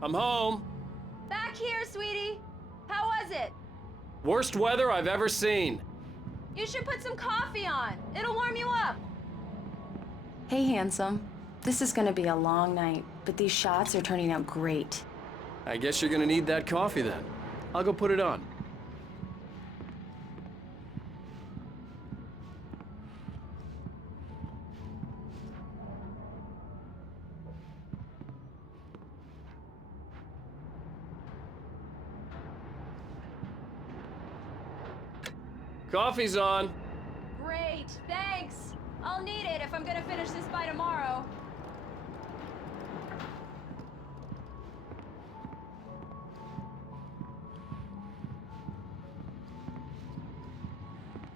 I'm home. Back here, sweetie. How was it? Worst weather I've ever seen. You should put some coffee on. It'll warm you up. Hey, handsome. This is gonna be a long night, but these shots are turning out great. I guess you're gonna need that coffee then. I'll go put it on. Coffee's on. Great, thanks. I'll need it if I'm gonna finish this by tomorrow.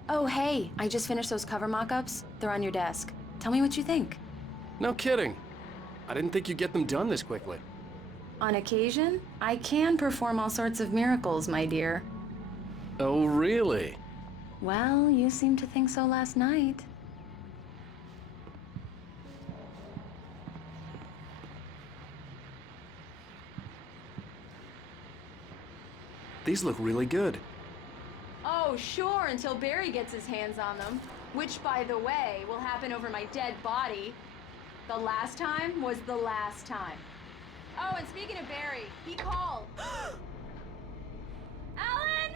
Oh, hey, I just finished those cover mock-ups. They're on your desk. Tell me what you think. No kidding. I didn't think you'd get them done this quickly. On occasion, I can perform all sorts of miracles, my dear. Oh, really? Well, you seemed to think so last night. These look really good. Oh, sure, until Barry gets his hands on them. Which, by the way, will happen over my dead body. The last time was the last time. Oh, and speaking of Barry, he called. Alan!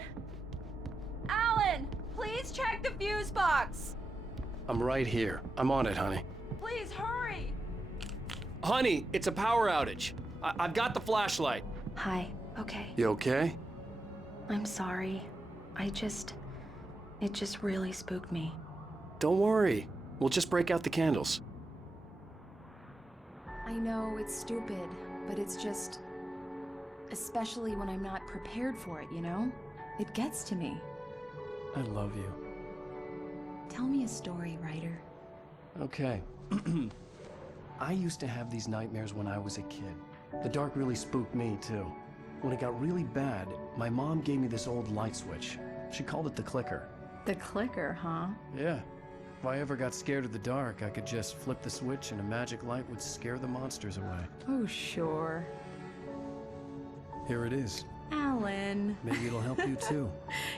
Alan, please check the fuse box. I'm right here. I'm on it, honey. Please hurry. Honey, it's a power outage. I've got the flashlight. Hi, okay. You okay? I'm sorry. It just really spooked me. Don't worry. We'll just break out the candles. I know it's stupid, but it's just... especially when I'm not prepared for it, you know? It gets to me. I love you. Tell me a story, writer. Okay. I used to have these nightmares when I was a kid. The dark really spooked me, too. When it got really bad, my mom gave me this old light switch. She called it the clicker. The clicker, huh? Yeah. If I ever got scared of the dark, I could just flip the switch and a magic light would scare the monsters away. Oh, sure. Here it is. Alan. Maybe it'll help you, too.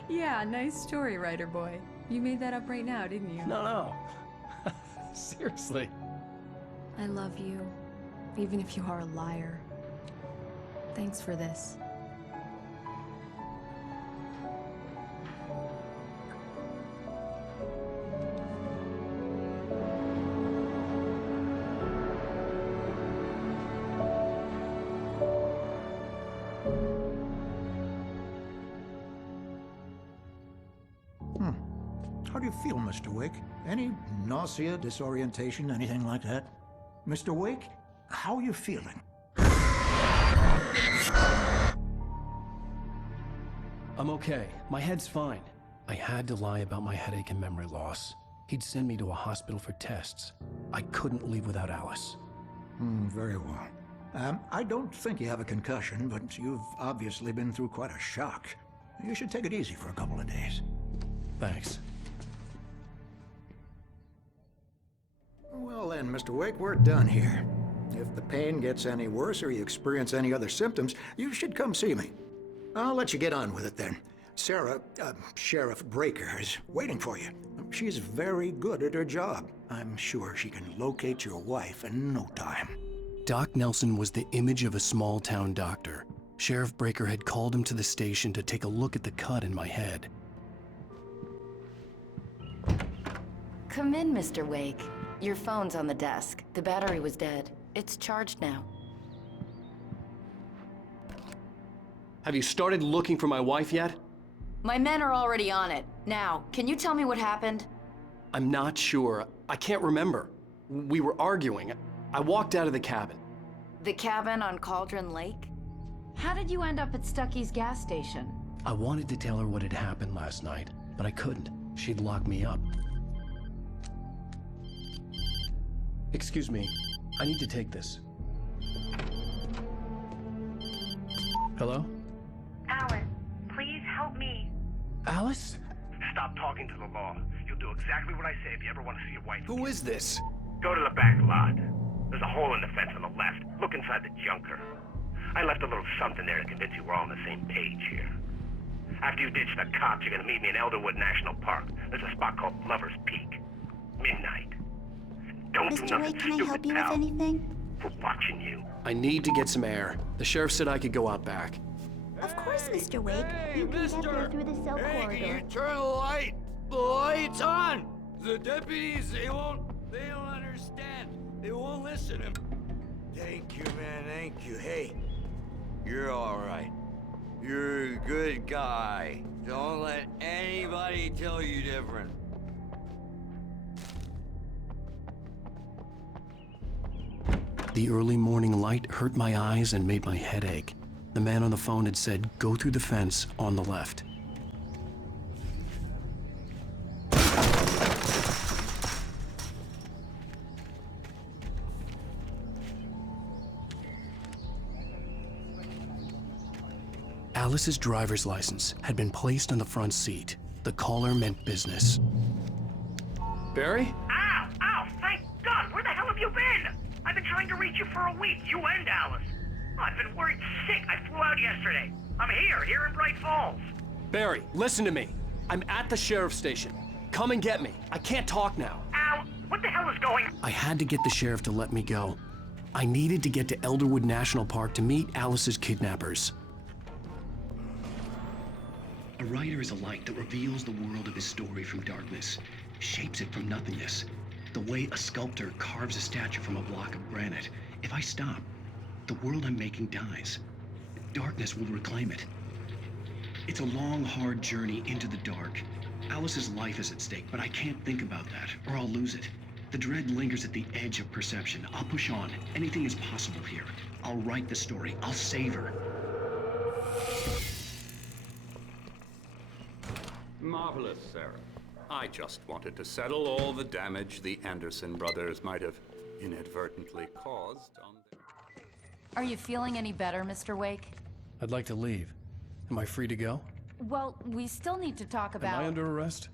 Yeah, nice story, writer boy. You made that up right now, didn't you? No. Seriously. I love you, even if you are a liar. Thanks for this. How do you feel, Mr. Wake? Any nausea, disorientation, anything like that? Mr. Wake, how are you feeling? I'm okay. My head's fine. I had to lie about my headache and memory loss. He'd send me to a hospital for tests. I couldn't leave without Alice. Very well. I don't think you have a concussion, but you've obviously been through quite a shock. You should take it easy for a couple of days. Thanks. Well then, Mr. Wake, we're done here. If the pain gets any worse or you experience any other symptoms, you should come see me. I'll let you get on with it then. Sarah, Sheriff Breaker, is waiting for you. She's very good at her job. I'm sure she can locate your wife in no time. Doc Nelson was the image of a small-town doctor. Sheriff Breaker had called him to the station to take a look at the cut in my head. Come in, Mr. Wake. Your phone's on the desk. The battery was dead. It's charged now. Have you started looking for my wife yet? My men are already on it. Now, can you tell me what happened? I'm not sure. I can't remember. We were arguing. I walked out of the cabin. The cabin on Cauldron Lake? How did you end up at Stucky's gas station? I wanted to tell her what had happened last night, but I couldn't. She'd lock me up. Excuse me. I need to take this. Hello? Alan, please help me. Alice? Stop talking to the law. You'll do exactly what I say if you ever want to see your wife. Who is this? Go to the back lot. There's a hole in the fence on the left. Look inside the junker. I left a little something there to convince you we're all on the same page here. After you ditch the cops, you're gonna meet me in Elderwood National Park. There's a spot called Lover's Peak. Midnight. Don't do Mr. nothing Wake, can I stupid, help you pal. with anything? We're watching you. I need to get some air. The sheriff said I could go out back. Of course, Mr. Wake. You can get there through the cell corridor. Turn the light! The light's on! The deputies, they don't understand. They won't listen to me. Thank you, man, thank you. Hey, you're all right. You're a good guy. Don't let anybody tell you different. The early morning light hurt my eyes and made my head ache. The man on the phone had said, go through the fence on the left. Alice's driver's license had been placed on the front seat. The caller meant business. Barry? Ow! Ow! Thank God! Where the hell have you been? I've been trying to reach you for a week, you and Alice. Oh, I've been worried sick. I flew out yesterday. I'm here in Bright Falls. Barry, listen to me. I'm at the sheriff's station. Come and get me. I can't talk now. Al, what the hell is going on? I had to get the sheriff to let me go. I needed to get to Elderwood National Park to meet Alice's kidnappers. A writer is a light that reveals the world of his story from darkness, shapes it from nothingness. The way a sculptor carves a statue from a block of granite. If I stop, the world I'm making dies. Darkness will reclaim it. It's a long, hard journey into the dark. Alice's life is at stake, but I can't think about that, or I'll lose it. The dread lingers at the edge of perception. I'll push on. Anything is possible here. I'll write the story. I'll save her. Marvelous, Sarah. I just wanted to settle all the damage the Anderson brothers might have inadvertently caused on their... Are you feeling any better, Mr. Wake? I'd like to leave. Am I free to go? Well, we still need to talk about... Am I under arrest?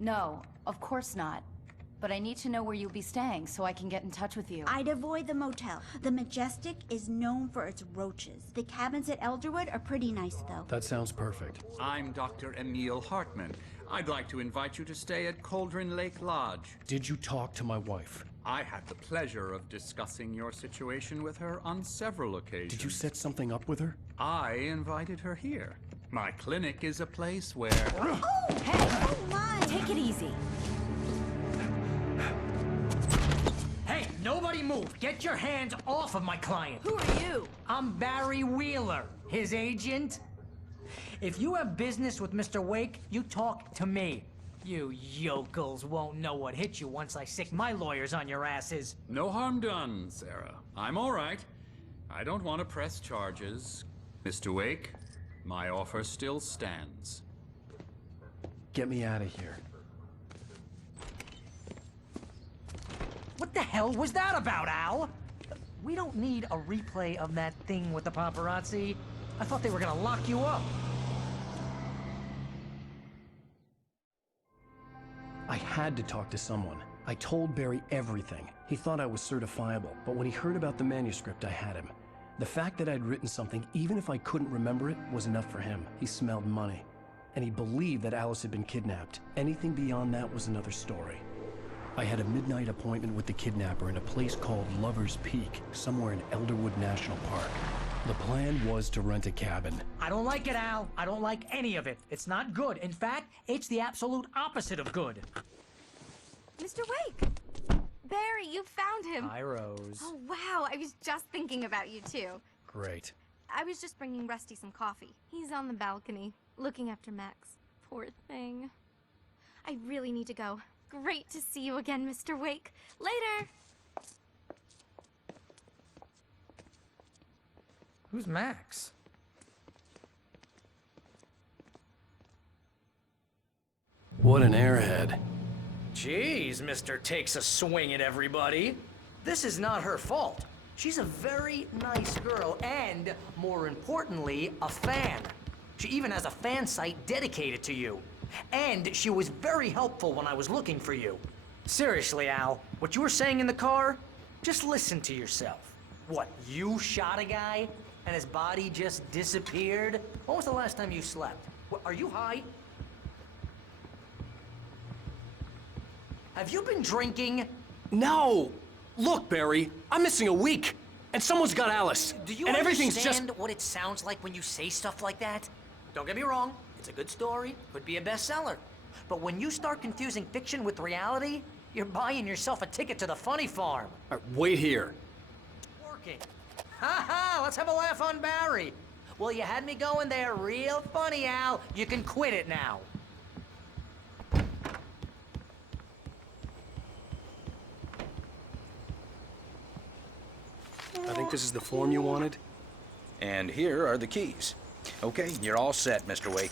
No, of course not. But I need to know where you'll be staying so I can get in touch with you. I'd avoid the motel. The Majestic is known for its roaches. The cabins at Elderwood are pretty nice, though. That sounds perfect. I'm Dr. Emil Hartman. I'd like to invite you to stay at Cauldron Lake Lodge. Did you talk to my wife? I had the pleasure of discussing your situation with her on several occasions. Did you set something up with her? I invited her here. My clinic is a place where... Oh! Hey! Oh, my! Take it easy. Hey, nobody move! Get your hands off of my client! Who are you? I'm Barry Wheeler, his agent. If you have business with Mr. Wake, you talk to me. You yokels won't know what hit you once I sick my lawyers on your asses. No harm done, Sarah. I'm all right. I don't want to press charges. Mr. Wake, my offer still stands. Get me out of here. What the hell was that about, Al? We don't need a replay of that thing with the paparazzi. I thought they were gonna lock you up. I had to talk to someone. I told Barry everything. He thought I was certifiable, but when he heard about the manuscript, I had him. The fact that I'd written something, even if I couldn't remember it, was enough for him. He smelled money. And he believed that Alice had been kidnapped. Anything beyond that was another story. I had a midnight appointment with the kidnapper in a place called Lover's Peak, somewhere in Elderwood National Park. The plan was to rent a cabin. I don't like it, Al. I don't like any of it. It's not good. In fact, it's the absolute opposite of good. Mr. Wake! Barry, you found him. Hi, Rose. Oh, wow. I was just thinking about you, too. Great. I was just bringing Rusty some coffee. He's on the balcony, looking after Max. Poor thing. I really need to go. Great to see you again, Mr. Wake. Later! Who's Max? What an airhead. Jeez, Mr. Takes a swing at everybody. This is not her fault. She's a very nice girl and, more importantly, a fan. She even has a fan site dedicated to you. And she was very helpful when I was looking for you. Seriously, Al, what you were saying in the car, just listen to yourself. What, you shot a guy? and his body just disappeared? When was the last time you slept? Are you high? Have you been drinking? No! Look, Barry, I'm missing a week, and someone's got Alice. Do you and everything's understand just... what it sounds like when you say stuff like that? Don't get me wrong, it's a good story, could be a bestseller. But when you start confusing fiction with reality, you're buying yourself a ticket to the funny farm. All right, wait here. Working. Ha ha, let's have a laugh on Barry. Well, you had me going there real funny, Al. You can quit it now. I think this is the form you wanted. And here are the keys. Okay, you're all set, Mr. Wake.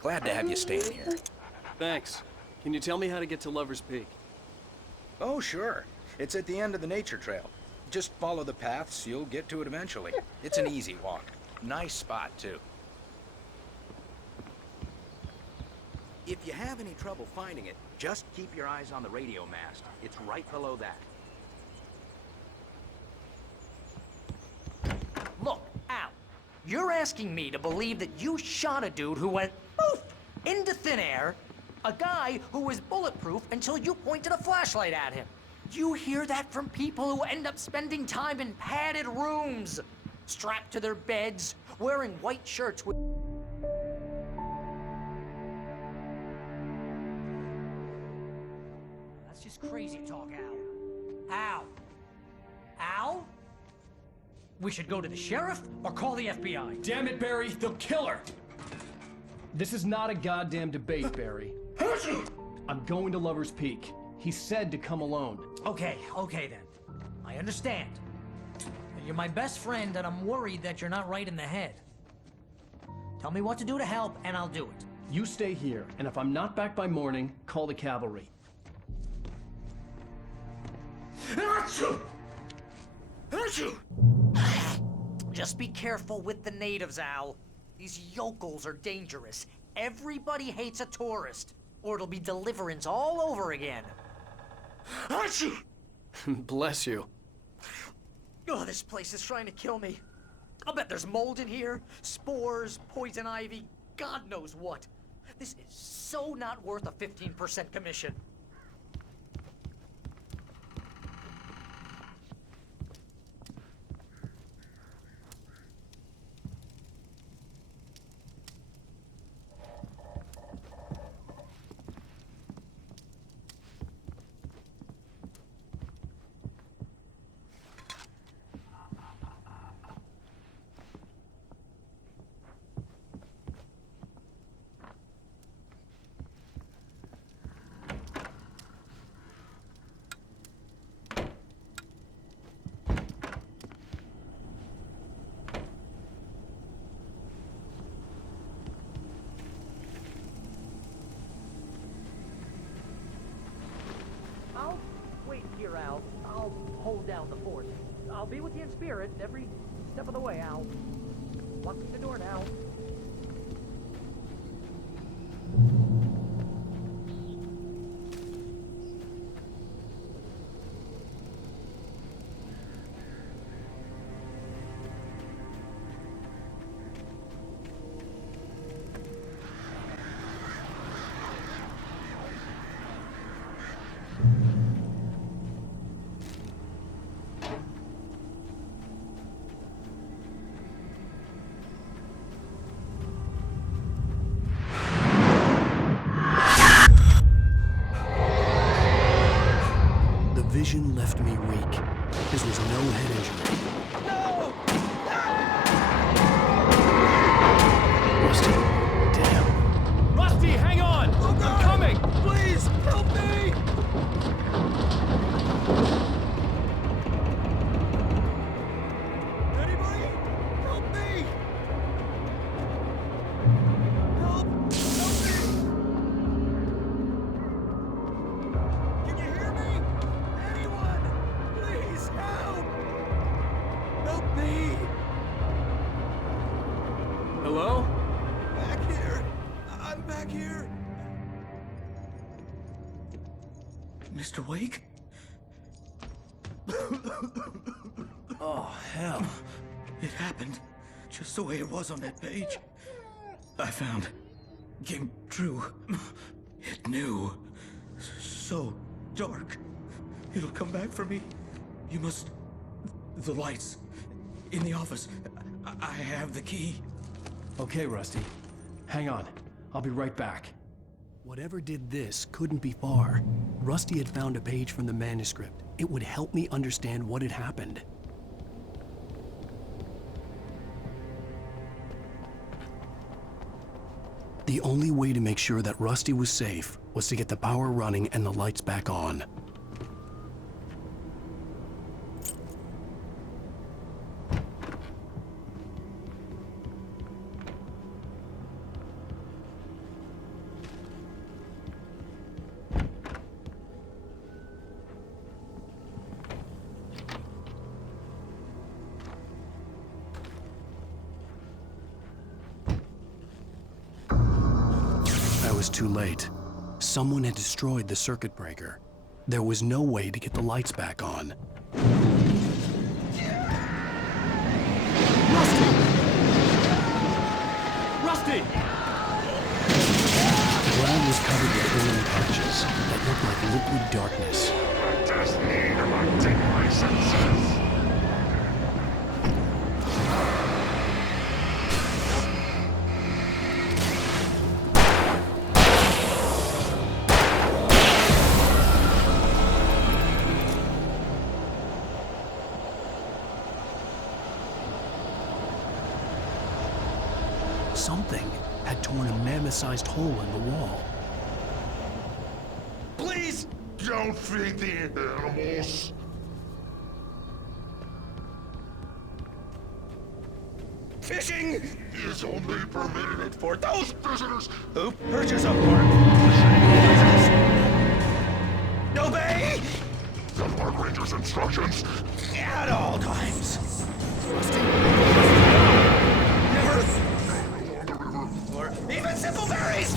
Glad to have you staying here. Thanks. Can you tell me how to get to Lover's Peak? Oh, sure. It's at the end of the nature trail. Just follow the paths, you'll get to it eventually. It's an easy walk. Nice spot, too. If you have any trouble finding it, just keep your eyes on the radio mast. It's right below that. Look, Al, you're asking me to believe that you shot a dude who went poof into thin air, a guy who was bulletproof until you pointed a flashlight at him. You hear that from people who end up spending time in padded rooms, strapped to their beds, wearing white shirts with... That's just crazy talk, Al. Al? Al? We should go to the sheriff or call the FBI. Damn it, Barry, they'll kill her! This is not a goddamn debate, Barry. I'm going to Lover's Peak. He said to come alone. Okay then. I understand. You're my best friend, and I'm worried that you're not right in the head. Tell me what to do to help, and I'll do it. You stay here, and if I'm not back by morning, call the cavalry. Just be careful with the natives, Al. These yokels are dangerous. Everybody hates a tourist, or it'll be Deliverance all over again. Bless you. Oh, this place is trying to kill me. I'll bet there's mold in here, spores, poison ivy, God knows what. This is so not worth a 15% commission. I'll wait here, Al. I'll hold down the fort. I'll be with you in spirit every step of the way, Al. Locking the door now. Vision left me weak. This was no head injury. No! Rusty, damn. Rusty, hang on! Oh, God! I'm coming! Please, help me! Anybody? Help me! Help! Help me! Can you hear me? Anyone? Please, help! Help me! Hello? Back here. I'm back here. Mr. Wake? Oh, hell. It happened. just the way it was on that page. I found came true. It knew. So dark. It'll come back for me. You must... The lights. In the office. I have the key. Okay, Rusty. Hang on. I'll be right back. Whatever did this couldn't be far. Rusty had found a page from the manuscript. It would help me understand what had happened. The only way to make sure that Rusty was safe was to get the power running and the lights back on. Was too late. Someone had destroyed the circuit breaker. There was no way to get the lights back on. Rusty! Rusty! The ground was covered with glowing patches that looked like liquid darkness. I just need to maintain my senses. Something had torn a mammoth-sized hole in the wall. Please don't feed the animals. Fishing is only permitted for those visitors who purchase a park. Obey the park ranger's instructions at all times. Never. Or even simple berries.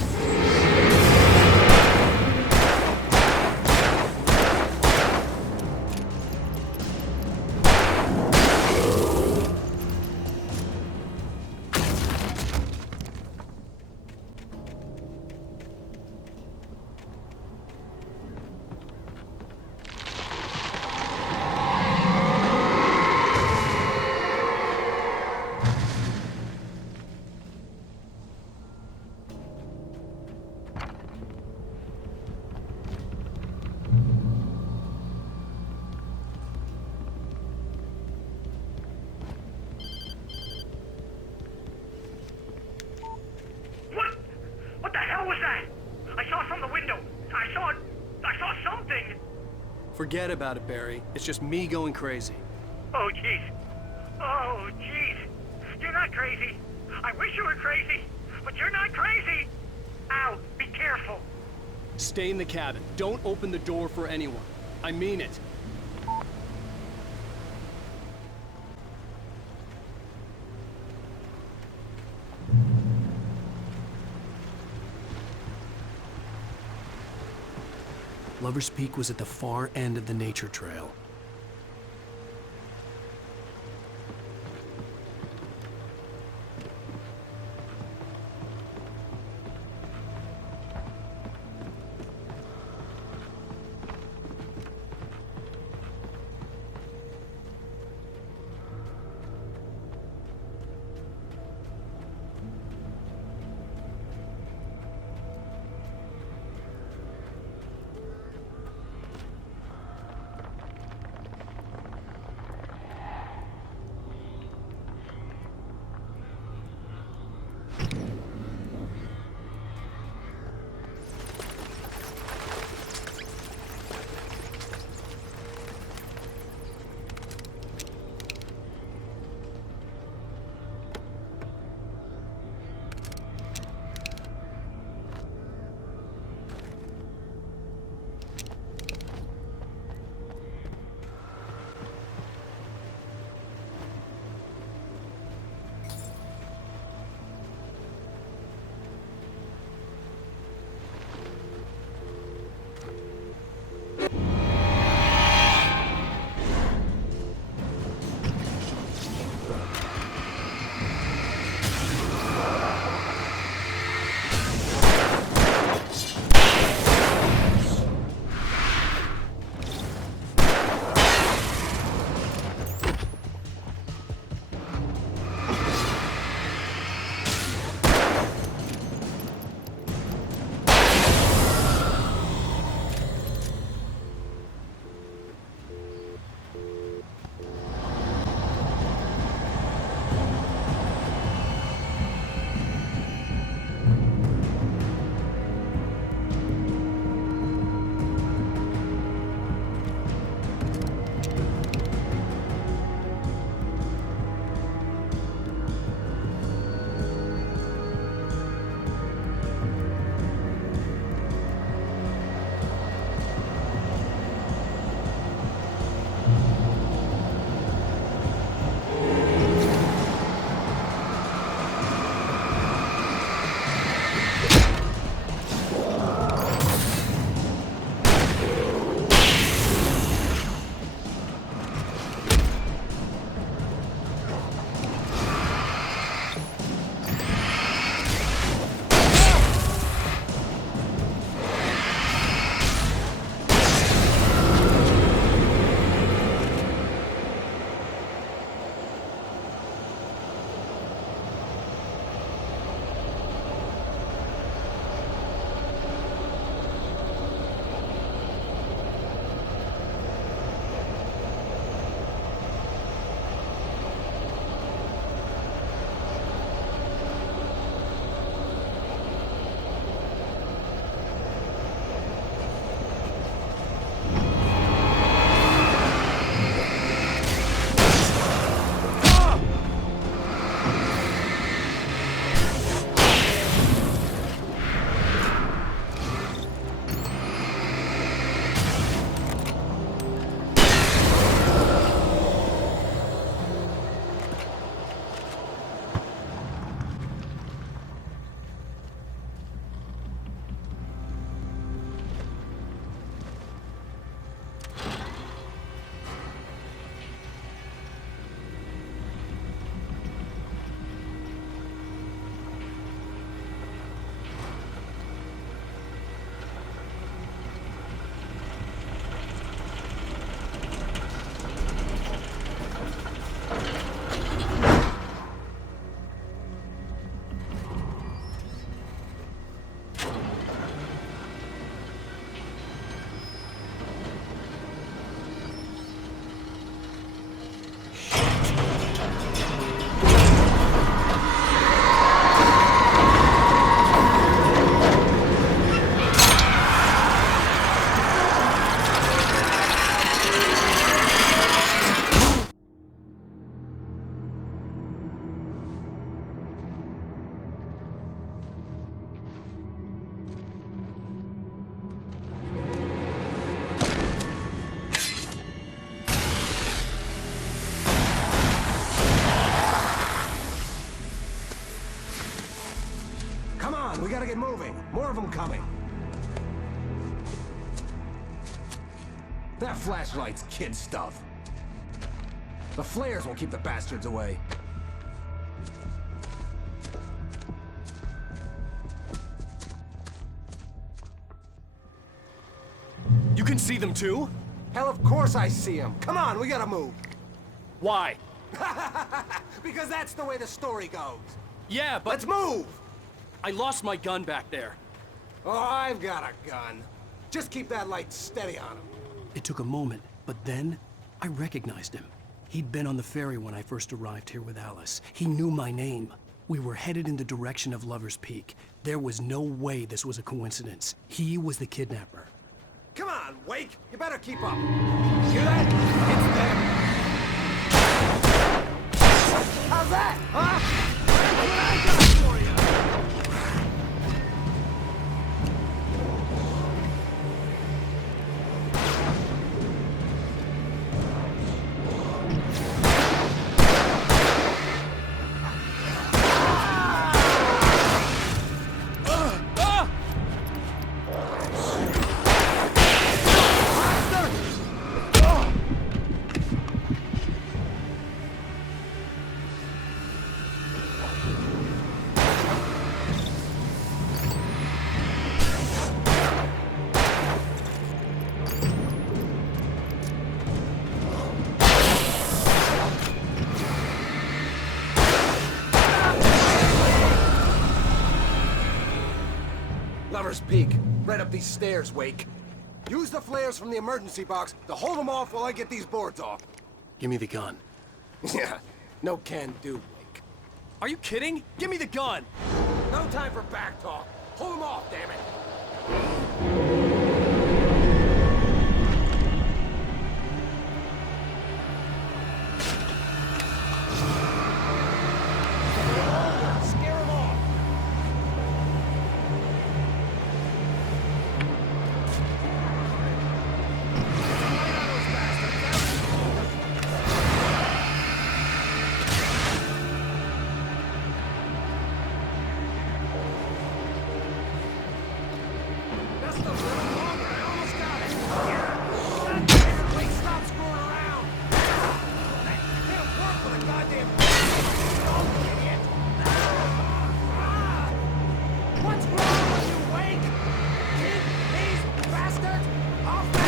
Forget about it, Barry. It's just me going crazy. Oh, jeez. Oh, jeez. You're not crazy. I wish you were crazy, but you're not crazy. Ow, be careful. Stay in the cabin. Don't open the door for anyone. I mean it. Lover's Peak was at the far end of the nature trail. on, we gotta get moving. More of them coming. That flashlight's kid stuff. The flares will keep the bastards away. You can see them too? Hell, of course I see them. Come on, we gotta move. Why? Because that's the way the story goes. Yeah, but... Let's move! I lost my gun back there. Oh, I've got a gun. Just keep that light steady on him. It took a moment, but then I recognized him. He'd been on the ferry when I first arrived here with Alice. He knew my name. We were headed in the direction of Lover's Peak. There was no way this was a coincidence. He was the kidnapper. Come on, Wake! You better keep up. Hear that? It's them! How's that, huh? That's what I got for you! Lover's Peak. Right up these stairs, Wake. Use the flares from the emergency box to hold them off while I get these boards off. Give me the gun. Yeah, no can do, Wake. Are you kidding? Give me the gun! No time for back talk. Hold them off, damn it! Scare them off! That's the little longer. I almost got it. God damn it, Wake, stop screwing around. That can't work with a goddamn oh, idiot. What's wrong with you, Wake? Keep these bastards off me!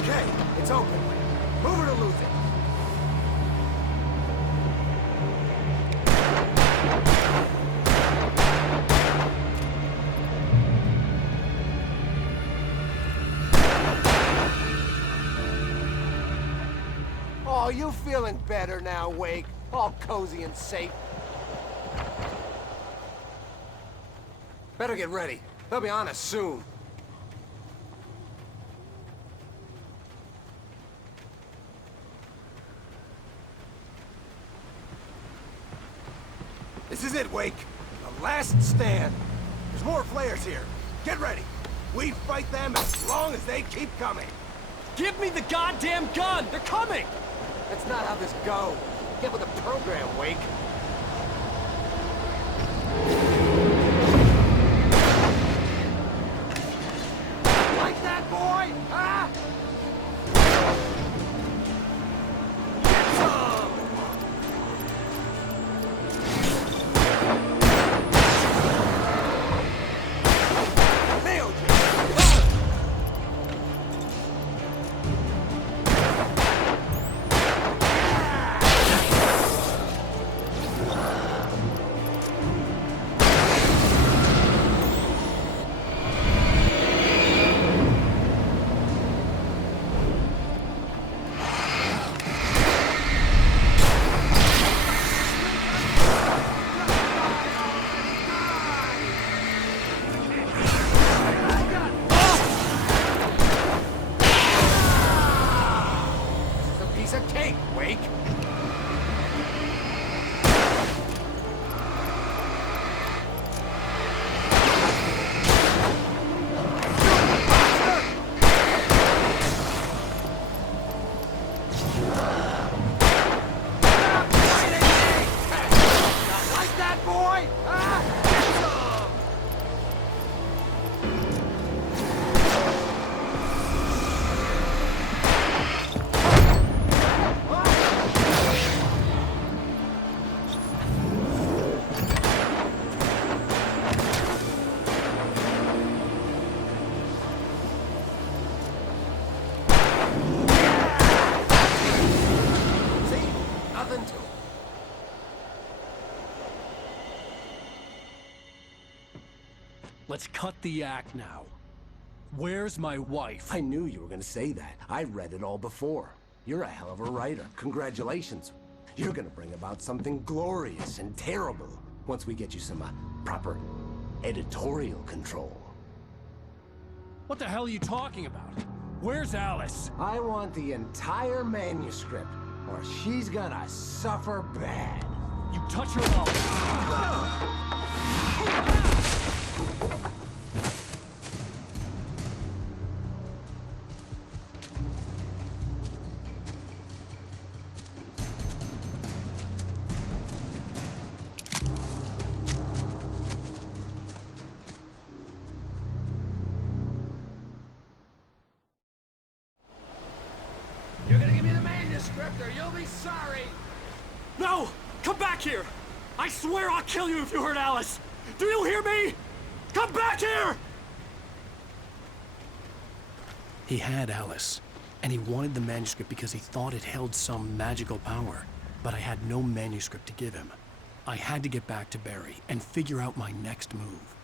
Okay, it's open. Move it or lose it. Oh, you feeling better now, Wake? All cozy and safe. Better get ready. They'll be on us soon. This is it, Wake. The last stand. There's more flares here. Get ready. We fight them as long as they keep coming. Give me the goddamn gun! They're coming! That's not how this goes. Get with the program, Wake. Like that, boy? Huh? Get some! Nailed you! This is a piece of cake, Wake. Let's cut the act now. Where's my wife? I knew you were gonna say that. I read it all before. You're a hell of a writer. Congratulations. You're gonna bring about something glorious and terrible once we get you some proper editorial control. What the hell are you talking about? Where's Alice? I want the entire manuscript, or she's gonna suffer bad. You touch her up. You're gonna give me the manuscript or you'll be sorry. No! Come back here! I swear I'll kill you if you hurt Alice! Do you hear me? Come back here! He had Alice, and he wanted the manuscript because he thought it held some magical power. But I had no manuscript to give him. I had to get back to Barry and figure out my next move.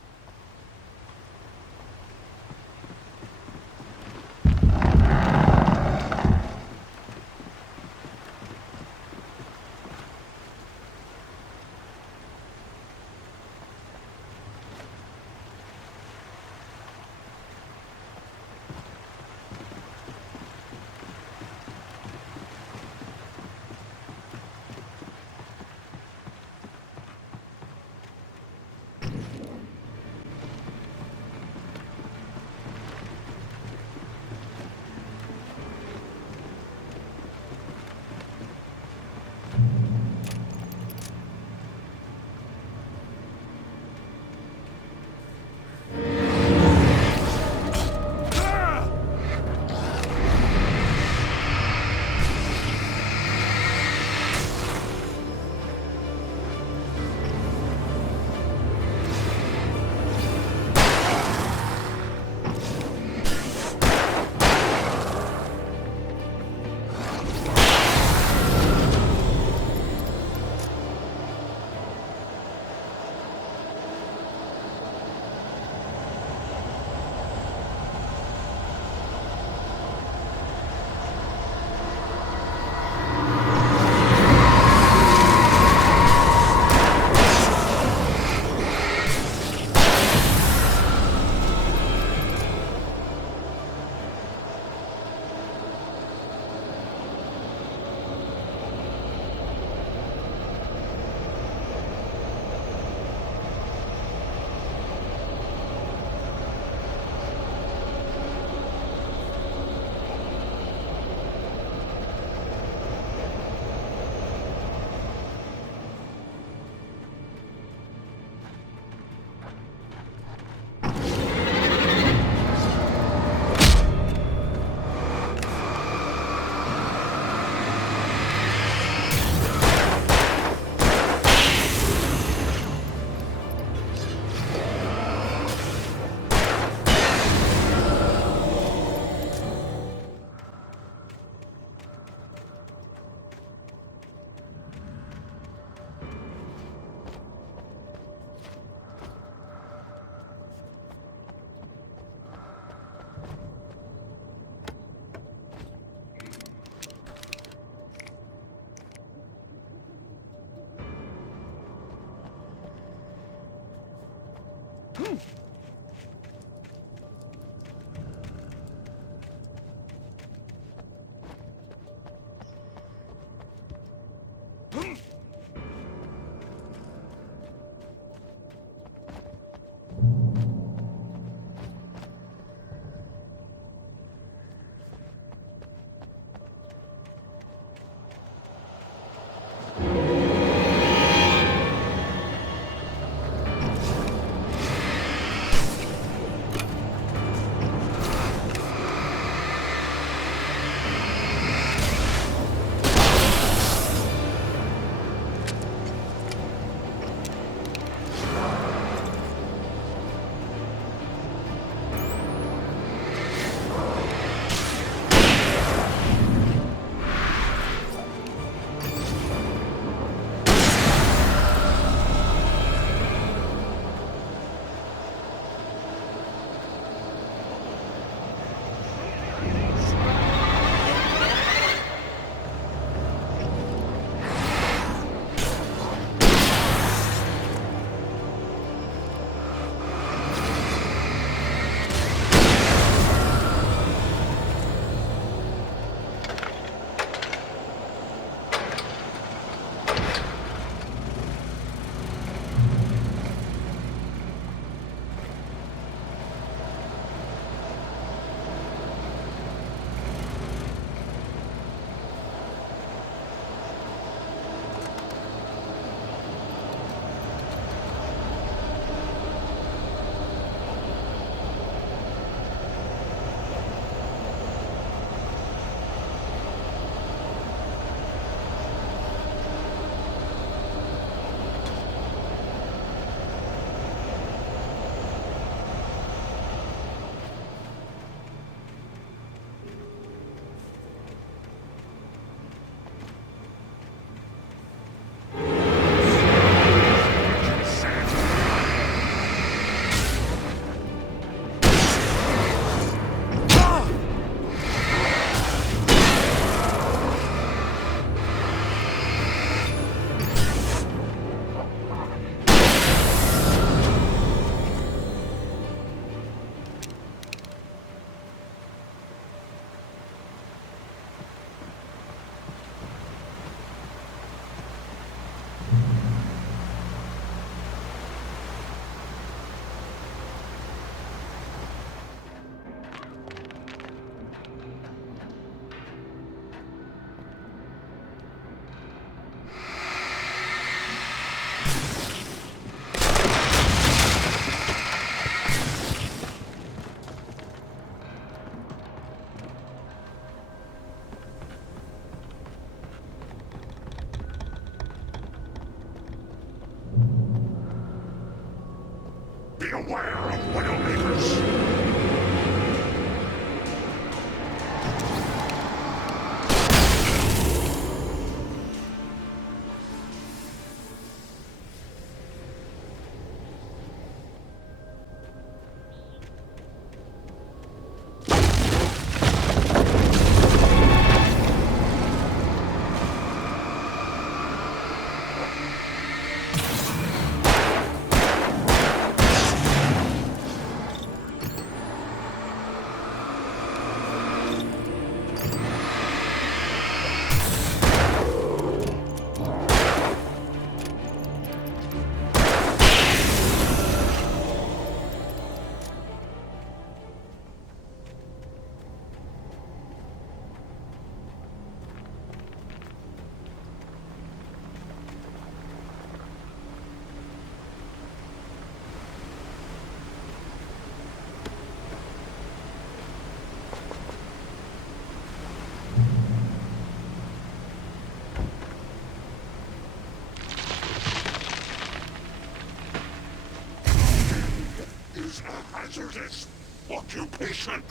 hazardous occupation.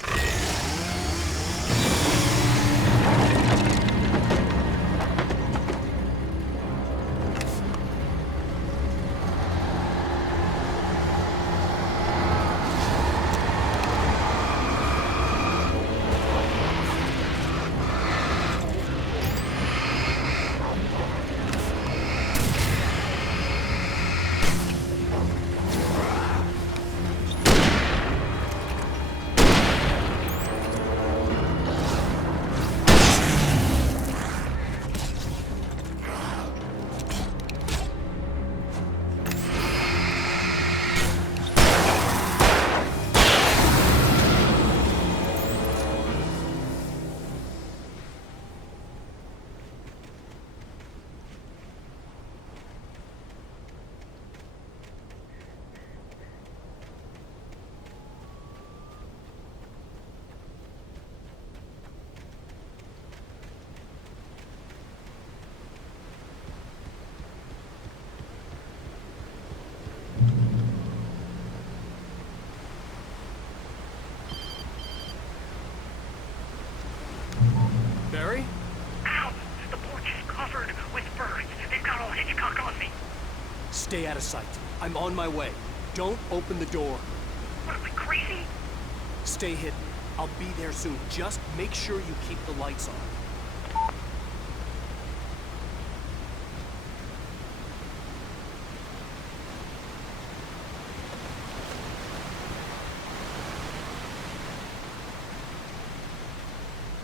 Barry? Ow! The porch is covered with birds. They've got all Hitchcock on me. Stay out of sight. I'm on my way. Don't open the door. What, am I crazy? Stay hidden. I'll be there soon. Just make sure you keep the lights on.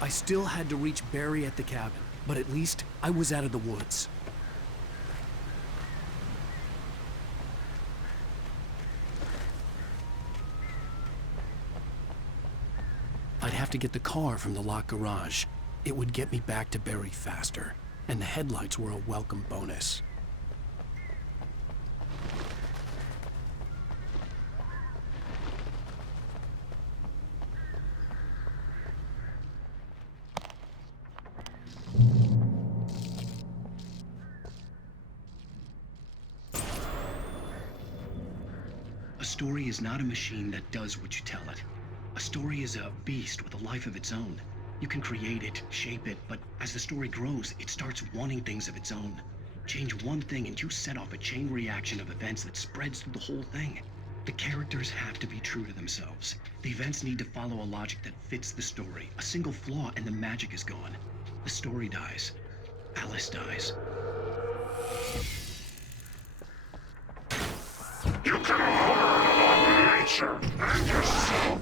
I still had to reach Barry at the cabin, but at least I was out of the woods. I'd have to get the car from the locked garage. It would get me back to Barry faster, and the headlights were a welcome bonus. A story is not a machine that does what you tell it. A story is a beast with a life of its own. You can create it, shape it, but as the story grows, it starts wanting things of its own. Change one thing and you set off a chain reaction of events that spreads through the whole thing. The characters have to be true to themselves. The events need to follow a logic that fits the story. A single flaw and the magic is gone. The story dies. Alice dies. You can harm nature and yourself.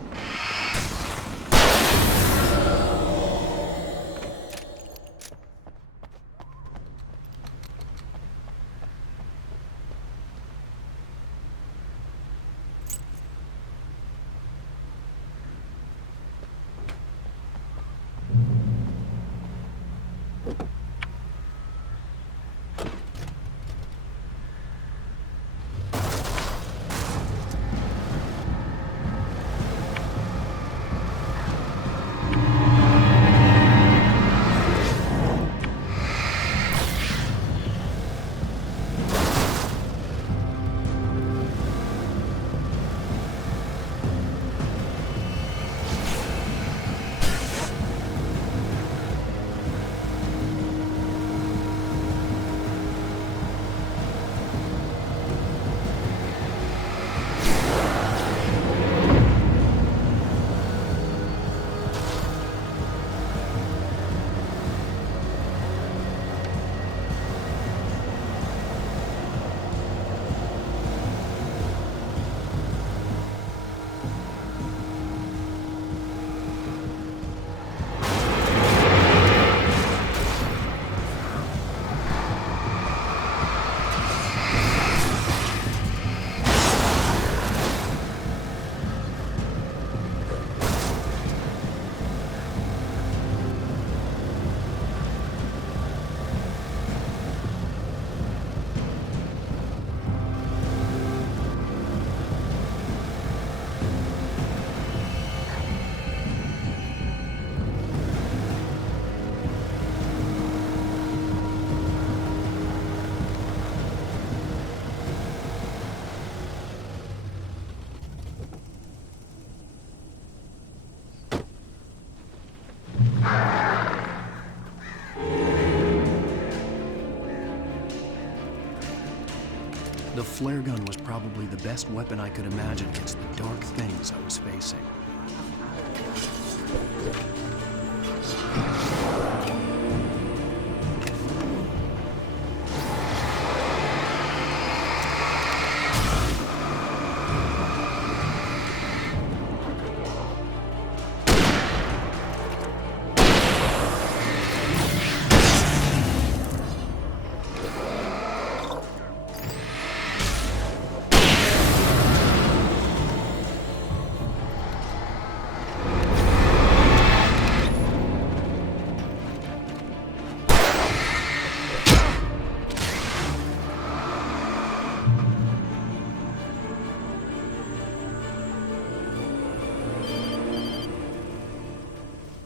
The flare gun was probably the best weapon I could imagine against the dark things I was facing.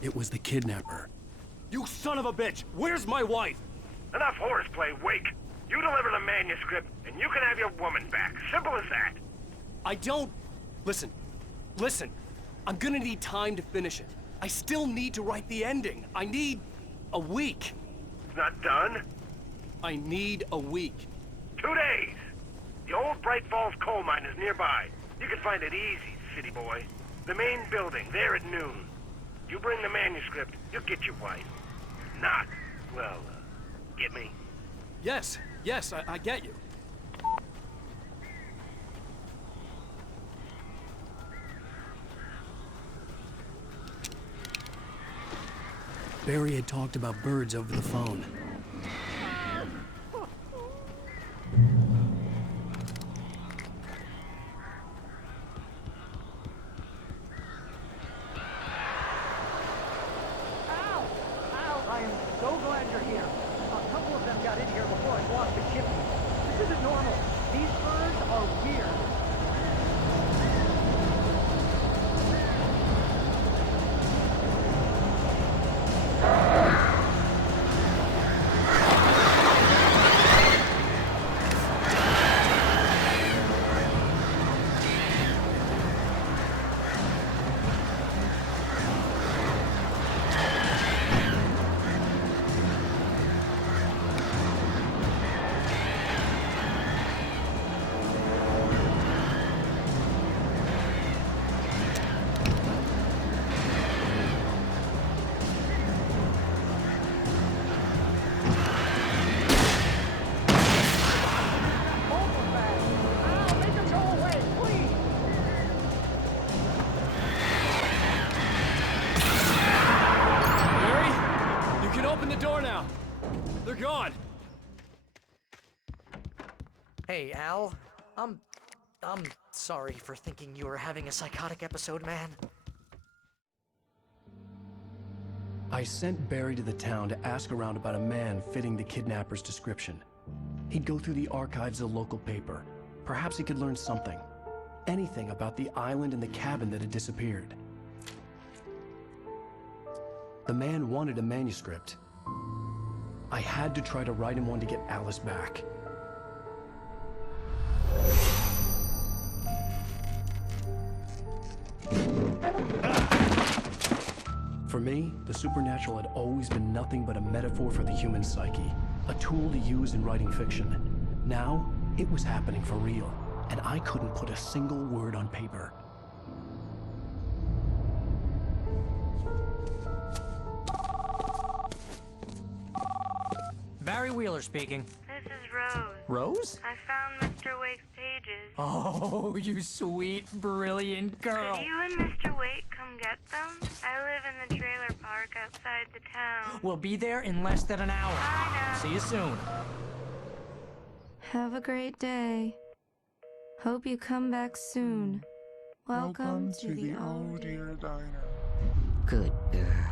It was the kidnapper. You son of a bitch! Where's my wife? Enough horseplay, Wake. You deliver the manuscript, and you can have your woman back. Simple as that. I don't... Listen. I'm gonna need time to finish it. I still need to write the ending. I need a week. It's not done? I need a week. 2 days. The old Bright Falls coal mine is nearby. You can find it easy, city boy. The main building, there at noon. You bring the manuscript, you'll get your wife. Not, well, get me? Yes, I get you. Barry had talked about birds over the phone. I am so glad you're here. A couple of them got in here before I lost the kidney. This isn't normal. These birds are weird. They're gone! Hey, Al. I'm sorry for thinking you were having a psychotic episode, man. I sent Barry to the town to ask around about a man fitting the kidnapper's description. He'd go through the archives of the local paper. Perhaps he could learn something. Anything about the island and the cabin that had disappeared. The man wanted a manuscript. I had to try to write him one to get Alice back. For me, the supernatural had always been nothing but a metaphor for the human psyche, a tool to use in writing fiction. Now, it was happening for real, and I couldn't put a single word on paper. Barry Wheeler speaking. This is Rose. Rose? I found Mr. Wake's pages. Oh, you sweet, brilliant girl. Could you and Mr. Wake come get them? I live in the trailer park outside the town. We'll be there in less than an hour. Bye now. See you soon. Have a great day. Hope you come back soon. Welcome to the old dear diner. Good girl.